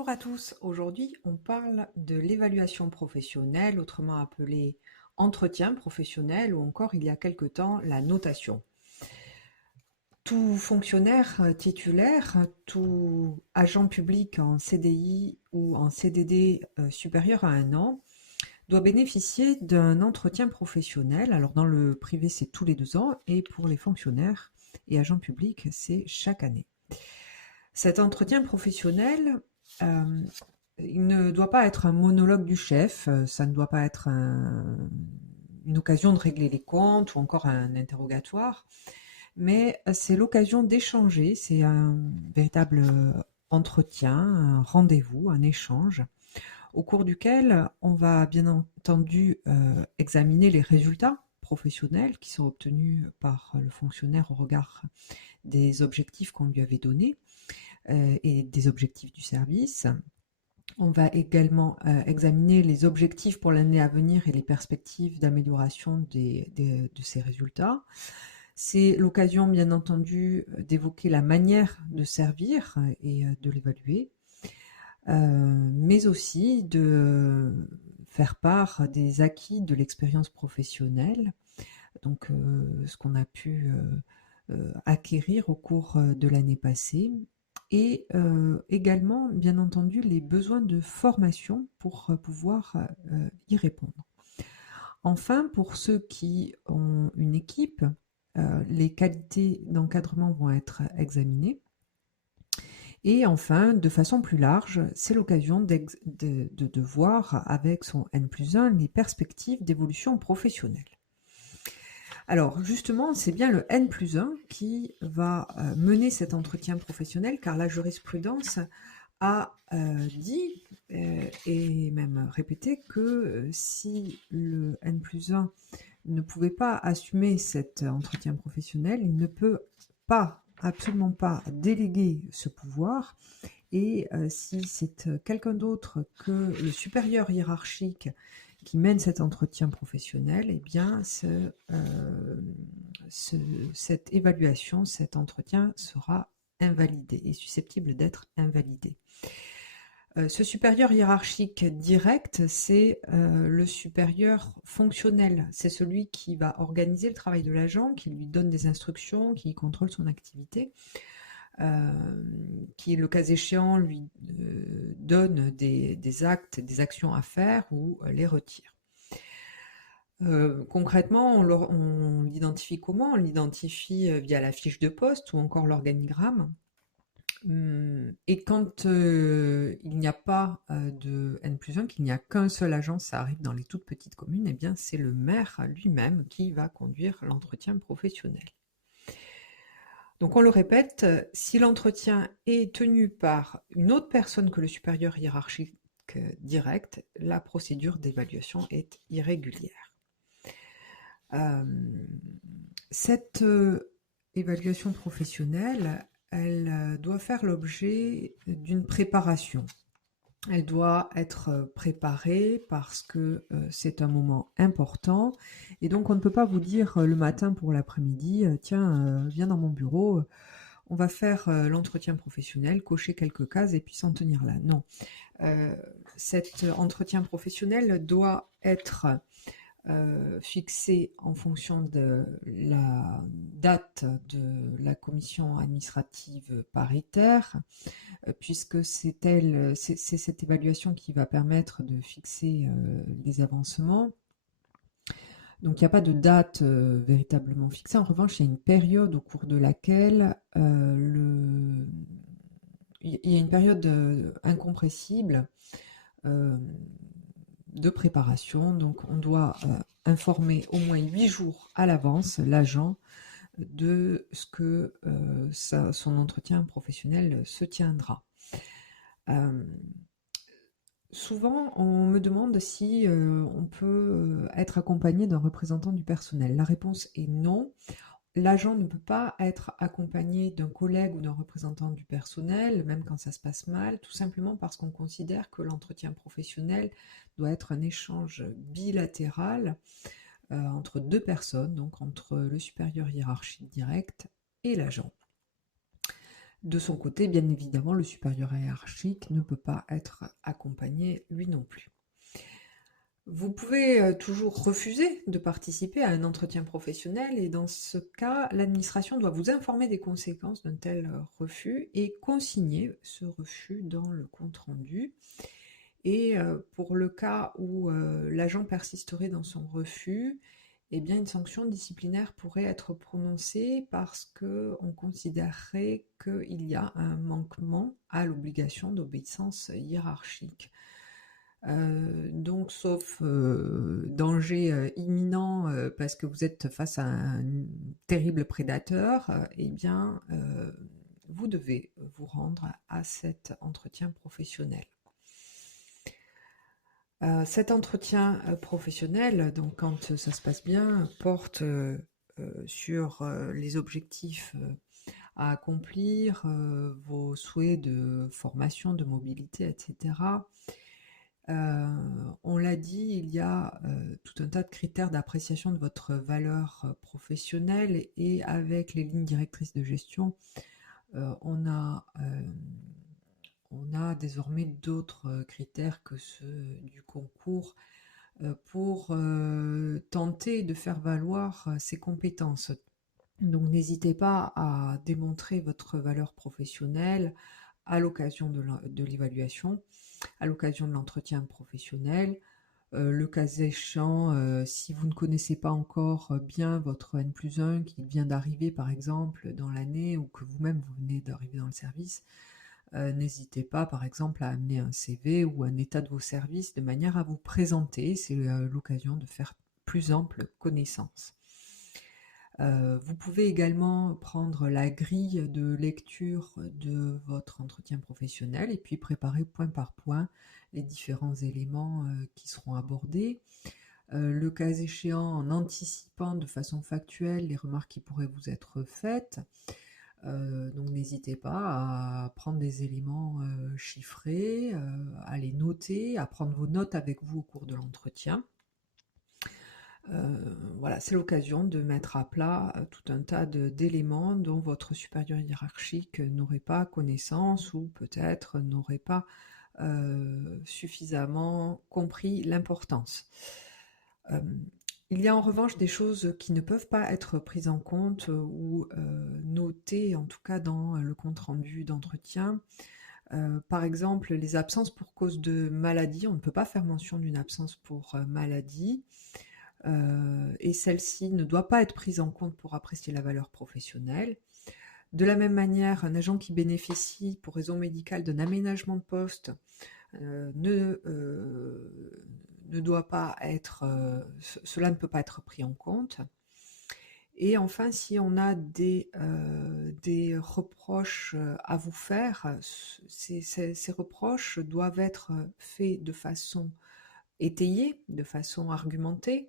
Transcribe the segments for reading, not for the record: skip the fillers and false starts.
Bonjour à tous, aujourd'hui on parle de l'évaluation professionnelle, autrement appelée entretien professionnel ou encore il y a quelque temps la notation. Tout fonctionnaire titulaire, tout agent public en CDI ou en CDD supérieur à 1 an doit bénéficier d'un entretien professionnel. Alors dans le privé c'est tous les 2 ans et pour les fonctionnaires et agents publics c'est chaque année. Cet entretien professionnel, euh, il ne doit pas être un monologue du chef, ça ne doit pas être une occasion de régler les comptes ou encore un interrogatoire, mais c'est l'occasion d'échanger, c'est un véritable entretien, un rendez-vous, un échange, au cours duquel on va bien entendu examiner les résultats professionnels qui sont obtenus par le fonctionnaire au regard des objectifs qu'on lui avait donnés et des objectifs du service. On va également examiner les objectifs pour l'année à venir et les perspectives d'amélioration de ces résultats. C'est l'occasion, bien entendu, d'évoquer la manière de servir et de l'évaluer, mais aussi de faire part des acquis de l'expérience professionnelle, donc ce qu'on a pu acquérir au cours de l'année passée, et également, bien entendu, les besoins de formation pour pouvoir y répondre. Enfin, pour ceux qui ont une équipe, les qualités d'encadrement vont être examinées. Et enfin, de façon plus large, c'est l'occasion de voir avec son N+1 les perspectives d'évolution professionnelle. Alors justement, c'est bien le N+1 qui va mener cet entretien professionnel, car la jurisprudence a dit et même répété que si le N+1 ne pouvait pas assumer cet entretien professionnel, il ne peut pas, absolument pas, déléguer ce pouvoir. Et si c'est quelqu'un d'autre que le supérieur hiérarchique qui mène cet entretien professionnel, eh bien, cette évaluation, cet entretien sera invalidé et susceptible d'être invalidé. Ce supérieur hiérarchique direct, c'est le supérieur fonctionnel. C'est celui qui va organiser le travail de l'agent, qui lui donne des instructions, qui contrôle son activité, qui, le cas échéant, lui donne des actes, des actions à faire ou les retire. Concrètement, on l'identifie comment? On l'identifie via la fiche de poste ou encore l'organigramme. Et quand il n'y a pas de N+1, qu'il n'y a qu'un seul agent, ça arrive dans les toutes petites communes, eh bien c'est le maire lui-même qui va conduire l'entretien professionnel. Donc on le répète, si l'entretien est tenu par une autre personne que le supérieur hiérarchique direct, la procédure d'évaluation est irrégulière. Cette évaluation professionnelle, elle doit faire l'objet d'une préparation. Elle doit être préparée parce que c'est un moment important et donc on ne peut pas vous dire le matin pour l'après-midi, tiens, viens dans mon bureau, on va faire l'entretien professionnel, cocher quelques cases et puis s'en tenir là. Non, cet entretien professionnel doit être fixé en fonction de la date de la commission administrative paritaire, puisque c'est cette évaluation qui va permettre de fixer les avancements. Donc il n'y a pas de date véritablement fixée. En revanche, il y a une période au cours de laquelle il y a une période incompressible de préparation. Donc on doit informer au moins 8 jours à l'avance l'agent de ce que son entretien professionnel se tiendra. Souvent, on me demande si on peut être accompagné d'un représentant du personnel. La réponse est non. L'agent ne peut pas être accompagné d'un collègue ou d'un représentant du personnel, même quand ça se passe mal, tout simplement parce qu'on considère que l'entretien professionnel doit être un échange bilatéral entre deux personnes, donc entre le supérieur hiérarchique direct et l'agent. De son côté, bien évidemment, le supérieur hiérarchique ne peut pas être accompagné lui non plus. Vous pouvez toujours refuser de participer à un entretien professionnel et dans ce cas, l'administration doit vous informer des conséquences d'un tel refus et consigner ce refus dans le compte-rendu. Et pour le cas où l'agent persisterait dans son refus, eh bien une sanction disciplinaire pourrait être prononcée parce qu'on considérerait qu'il y a un manquement à l'obligation d'obéissance hiérarchique. Donc, sauf danger imminent parce que vous êtes face à un terrible prédateur, eh bien, vous devez vous rendre à cet entretien professionnel. Cet entretien professionnel, donc quand ça se passe bien, porte sur les objectifs à accomplir, vos souhaits de formation, de mobilité, etc. On l'a dit, il y a tout un tas de critères d'appréciation de votre valeur professionnelle et avec les lignes directrices de gestion, on a désormais d'autres critères que ceux du concours pour tenter de faire valoir ses compétences. Donc n'hésitez pas à démontrer votre valeur professionnelle à l'occasion de l'évaluation, à l'occasion de l'entretien professionnel. Le cas échéant, si vous ne connaissez pas encore bien votre N+1 qui vient d'arriver par exemple dans l'année ou que vous-même vous venez d'arriver dans le service, n'hésitez pas par exemple à amener un CV ou un état de vos services de manière à vous présenter. C'est l'occasion de faire plus ample connaissance. Vous pouvez également prendre la grille de lecture de votre entretien professionnel et puis préparer point par point les différents éléments qui seront abordés. Le cas échéant, en anticipant de façon factuelle les remarques qui pourraient vous être faites. Donc n'hésitez pas à prendre des éléments chiffrés, à les noter, à prendre vos notes avec vous au cours de l'entretien. Voilà, c'est l'occasion de mettre à plat tout un tas d'éléments dont votre supérieur hiérarchique n'aurait pas connaissance ou peut-être n'aurait pas suffisamment compris l'importance. Il y a en revanche des choses qui ne peuvent pas être prises en compte ou notées, en tout cas dans le compte-rendu d'entretien. Par exemple, les absences pour cause de maladie, on ne peut pas faire mention d'une absence pour maladie. Et celle-ci ne doit pas être prise en compte pour apprécier la valeur professionnelle. De la même manière, un agent qui bénéficie pour raison médicale d'un aménagement de poste ne doit pas être, cela ne peut pas être pris en compte. Et enfin, si on a des reproches à vous faire, ces reproches doivent être faits de façon étayée, de façon argumentée.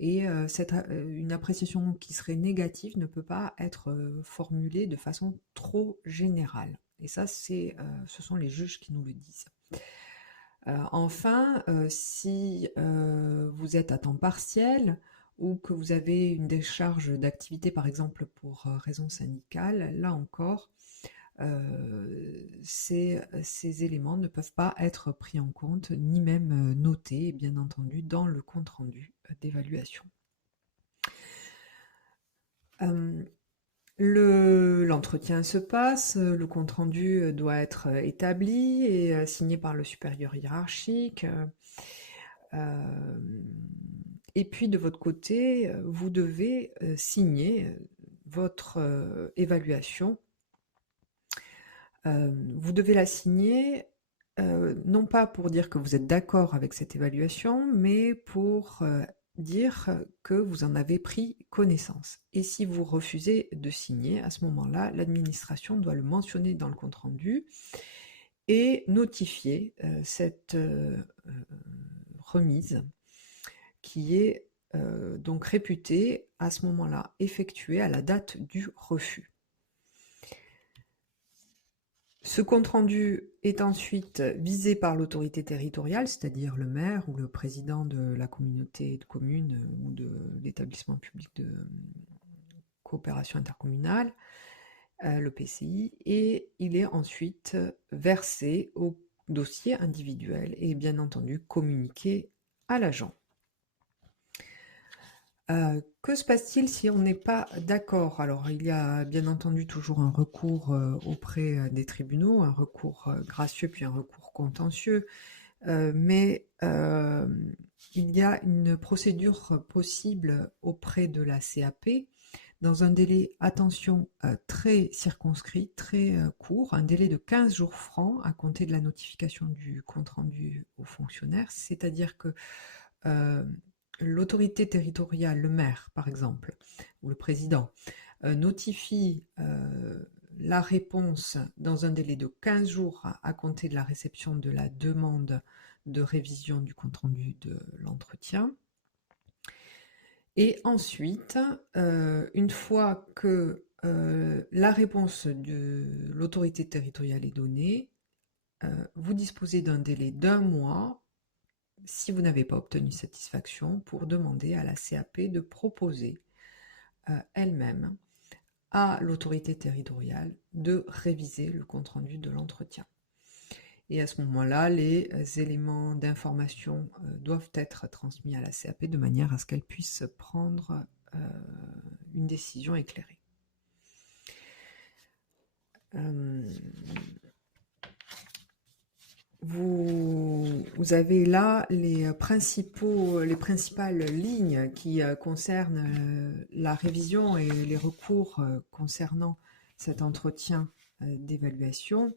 Et une appréciation qui serait négative ne peut pas être formulée de façon trop générale. Et ça, ce sont les juges qui nous le disent. Enfin, si vous êtes à temps partiel ou que vous avez une décharge d'activité, par exemple pour raison syndicale, là encore, ces éléments ne peuvent pas être pris en compte, ni même notés, bien entendu, dans le compte-rendu d'évaluation. L'entretien se passe, le compte-rendu doit être établi et signé par le supérieur hiérarchique. Et puis de votre côté, vous devez signer votre évaluation. Vous devez la signer non pas pour dire que vous êtes d'accord avec cette évaluation, mais pour dire que vous en avez pris connaissance. Et si vous refusez de signer, à ce moment-là, l'administration doit le mentionner dans le compte-rendu et notifier cette remise qui est donc réputée à ce moment-là effectuée à la date du refus. Ce compte-rendu est ensuite visé par l'autorité territoriale, c'est-à-dire le maire ou le président de la communauté de communes ou de l'établissement public de coopération intercommunale. le PCI, et il est ensuite versé au dossier individuel et bien entendu communiqué à l'agent. Que se passe-t-il si on n'est pas d'accord? Alors, il y a bien entendu toujours un recours auprès des tribunaux, un recours gracieux puis un recours contentieux, mais il y a une procédure possible auprès de la CAP dans un délai, attention, très circonscrit, très court, un délai de 15 jours francs à compter de la notification du compte-rendu au fonctionnaire, c'est-à-dire que l'autorité territoriale, le maire par exemple, ou le président, notifie la réponse dans un délai de 15 jours à compter de la réception de la demande de révision du compte-rendu de l'entretien. Et ensuite, une fois que la réponse de l'autorité territoriale est donnée, vous disposez d'un délai d'1 mois, si vous n'avez pas obtenu satisfaction, pour demander à la CAP de proposer elle-même à l'autorité territoriale de réviser le compte-rendu de l'entretien. Et à ce moment-là, les éléments d'information doivent être transmis à la CAP de manière à ce qu'elle puisse prendre une décision éclairée. Vous avez là les principales lignes qui concernent la révision et les recours concernant cet entretien d'évaluation.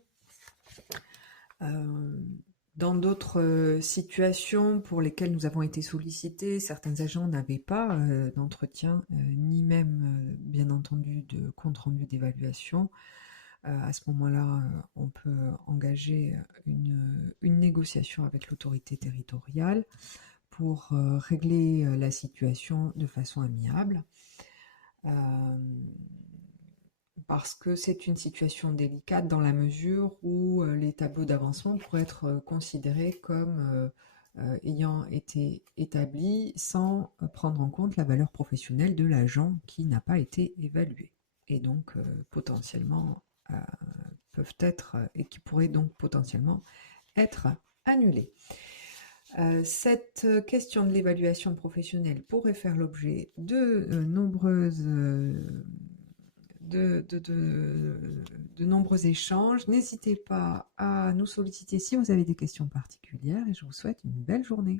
Dans d'autres situations pour lesquelles nous avons été sollicités, certains agents n'avaient pas d'entretien, ni même, bien entendu, de compte-rendu d'évaluation. À ce moment-là, on peut engager une négociation avec l'autorité territoriale pour régler la situation de façon amiable. Parce que c'est une situation délicate dans la mesure où les tableaux d'avancement pourraient être considérés comme ayant été établis sans prendre en compte la valeur professionnelle de l'agent qui n'a pas été évalué, et donc potentiellement peuvent être, et qui pourraient donc potentiellement être annulés. Cette question de l'évaluation professionnelle pourrait faire l'objet de nombreux échanges. N'hésitez pas à nous solliciter si vous avez des questions particulières, et je vous souhaite une belle journée.